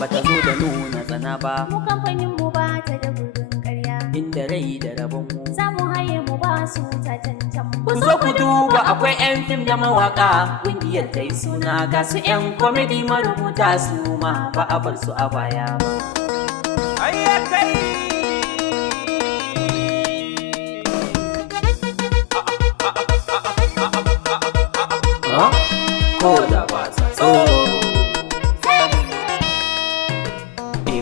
bata zo da nuna tsana ba. Mu kamfanin mu ba ta da gurbin ƙarya. Inda rai da rabon mu za mu haye mu ba su ta cancan. Ku zo ku duba akwai 'yan fim da mawaka, ƙungiyar ta yi suna ga su 'yan komedi marubuta su ma ba a bar su a baya ba. Ayyakai! Ko da ba sa tsoro.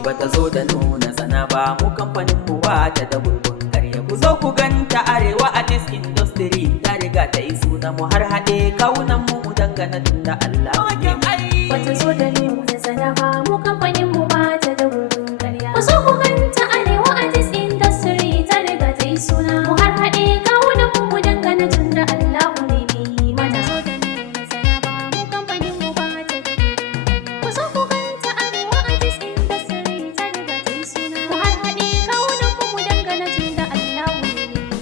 Bata zo da nuna tsana ba, mu kamfanin mu ba ta da gurbin ƙarya. Ku zo ku ganta Arewa Artist Industry ta riga ta yi suna mu har haɗe kawunan mu dangana tun da Allah. Bata zo da nuna tsana ba, mu kamfanin mu ba ta da gurbin ƙarya. Ku zo ku ganta Arewa Artist Industry ta riga ta yi suna mu har haɗe kawunan mu dangana tun da Allah ne mai mana. Bata zo da nuna tsana ba, mu kamfanin mu ba ta da gurbin ƙarya. Ku zo ku ganta Arewa Artist Industry ta riga ta yi suna mu har haɗe kawunan mu dangana tun da Allah ne.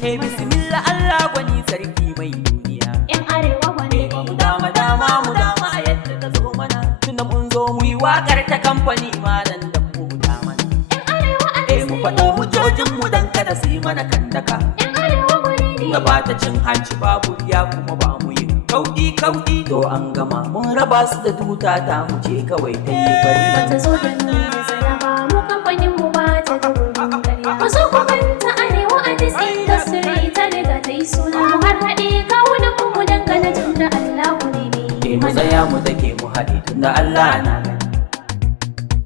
Hey bismillah Allah gwani sarki mai duniya. 'Yan Arewa gwani Mu dama a yadda ta zo mana. Tunda mun zo mu yi waƙar ta kamfani malam da mu da mana. 'yan Arewa Artist Mu faɗo hujjojin mu dan kada su yi mana kandaka. 'yan Arewa gwani ne. Da ba ta cin hanci babu riya kuma ba mu yi kauɗi to an gama mun raba su da tuta ta mu ce kawai ta yi bari. Bata zo da nuna tsana ba, mu kamfanin mu ba ta da gurbin ƙarya. Ku zo ku ganta Arewa Artist Industry ta riga ta yi suna mu har haɗe kawunan mu dangana tun da Allah ne mai Mu tsaya mu dake mu haɗe tunda Allah na gani.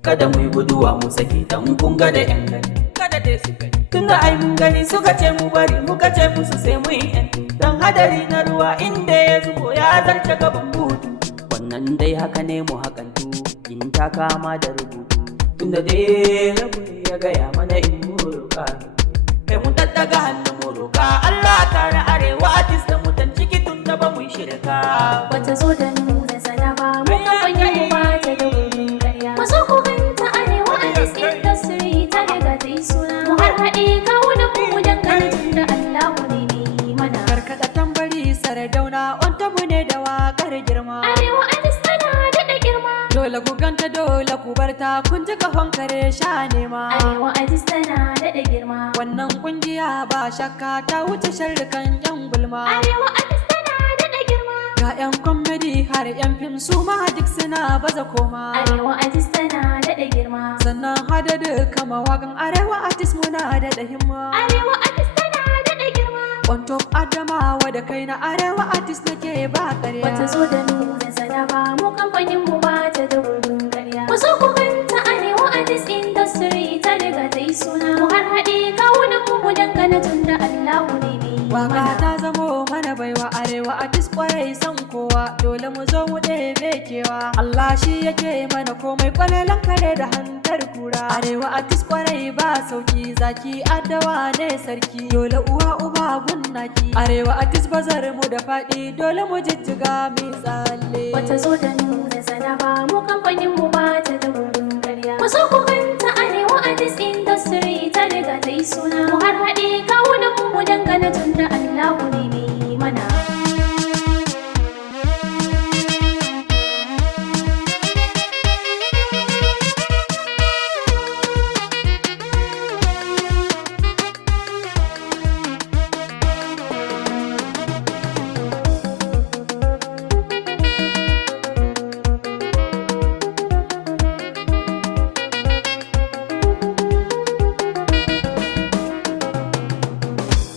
Kada mu yi guduwa mu sake dan kun ga da 'yan gani. Kada dai su gani. Tunda ai mun gani suka ce mu bari muka ce musu sai mu yi 'yan. Dan hadari na ruwa inda ya zubo ya zarce gaban butu. Wannan dai haka ne mu hakantu in ta kama da rubutu. Tunda dai rabu ne ya gaya mana in mu roƙa. Kai mun daddaga hannun mu roƙa Allah tare Arewa Artist da mutan ciki tunda ba mu yi shirka. Bata zo da nuna tsana ba, mu kamfanin mu ba ta da gurbin ƙarya. Ku zo ku ganta Arewa Artist Industry ta riga ta yi suna mu har haɗe kawunan mu dangana tun da Allah ne mai mana. Karkaɗa tambari Sardauna wanta mu ne da waƙar girma. Arewa Artist tana daɗa girma. Dole ku ganta dole ku barta kun ji kafan kare sha nema. Arewa Artist tana daɗa girma. Wannan kungiya ba shakka ta wuce sharrukan 'yan gulma. Arewa Artist tana daɗa girma. Ga 'yan komedi har 'yan fim su ma duk suna baza koma. Arewa Artist tana daɗa girma. Sannan hada duka mawaƙan Arewa Artist muna daɗa himma. Arewa Artist tana daɗa girma. On top Adamawa da kai na Arewa Artist nake ba ƙarya. Bata zo da nuna tsana ba, mu kamfanin mu ba ta da gurbin ƙarya. Ku zo ku ganta Arewa Artist Industry ta riga ta yi suna mu har haɗe kawunan mu dangana tun da Allah ne mai Waka mana. ta zamo mana baiwa Arewa Artist kwarai san kowa dole mu zo mu ɗebe kewa. Allah shi yake mana komai kwalelan kare da hantar kura. Arewa Artist kwarai ba sauki zaki addawa ne sarki dole uwa uba gunnaki. Arewa Artist bazar mu da faɗi dole mu jijjiga mai tsalle. Bata zo da nuna tsana ba, mu kamfanin mu ba ta da gurbin ƙarya. Ku zo ku ganta Arewa Artist Industry ta riga ta yi suna mu har haɗe kawunan mu dangana tun da Allah ne mai mana.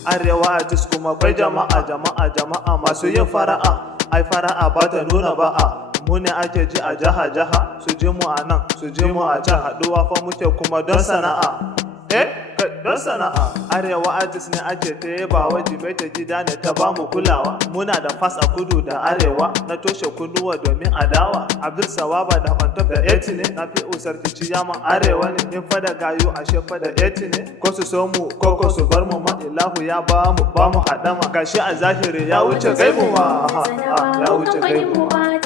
Arewa Artist kuma kwai jama'a masu yin fara'a. Ai fara'a ba ta nuna ba'a. Mu ne ake ji a jaha su ji mu a nan su ji mu a can haɗuwa fa muke kuma don sana'a. Don sana'a. Arewa Artist ne ake ta yaba wa Jimai ta gida ne ta bamu kulawa. Muna da fas a kudu da arewa na toshe kunnuwa domin adawa. Abdul Sawaba da Kwantop da Eti ne na fi usarki ciyaman arewa ne. In fada gayu ashe fada Eti ne. Ko su so mu ko su bar mu ma ilahu ya ba mu haɗama. Gashi a zahiri ya wuce gaibu ma. Ya wuce gaibu ma.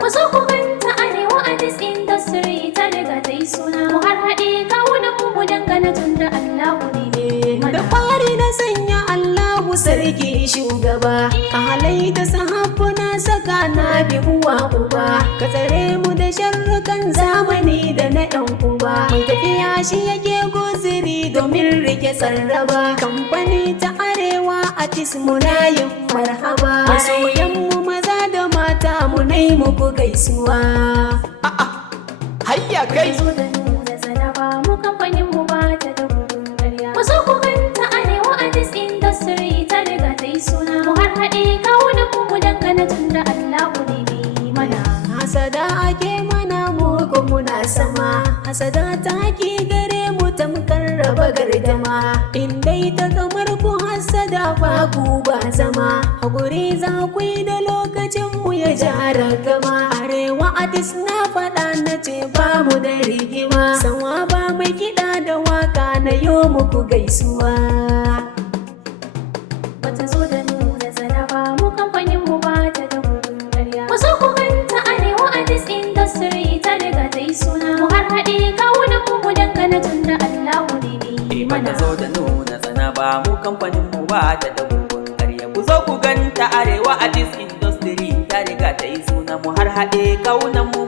Ku zo ku ganta Arewa Artist Industry ta riga ta yi suna mu har haɗe kawunan mu dangana tun da Allah ne mana. Da fari na sanya Allahu sarki shugaba a halai da sahabbu na saka na bi uwa uba. Ka tsare mu da sharrukan zamani da na ɗan uba. Mai tafiya shi yake guziri domin rike sarraba. Kamfani ta Arewa Artist muna yin marhaba. Masoyanmu maza da mata mu nai muku gaisuwa. Hayya kai Zo da nuna sanaba mu kamfanin mu ba ta da gudun ƙarya. Ku so ku ganta Arewa Artist Industry ta riga ta yi suna. Mu har haɗe kawo da mu dangana tun da Allah ku ne bi mana. Hasada ake mana mu ko muna sama. Hasada ta ki gare mu tamkar raba gardama. In dai ta kamar ku hasada ba ku ba zama. Hakuri za ku yi da lokacin mu ya jara gama. Arewa Artist na faɗa na ce ba mu da rigima. Sanwa ba mai kiɗa da waka na yo muku gaisuwa. Bata zo da nuna zana ba mu kamfanin mu ba ta da gudun ƙarya. Ku so ku ganta Arewa Artist Industry ta riga ta yi suna. Mu har haɗe kawo da mu dangana tun da Allah ku ne bi mana. Bata zo da nuna tsana ba mu kamfanin mu ba ta da gungun ƙarya. Ku zo ku ganta Arewa Artist Industry ta riga ta yi suna. Mu har haɗe kawunan mu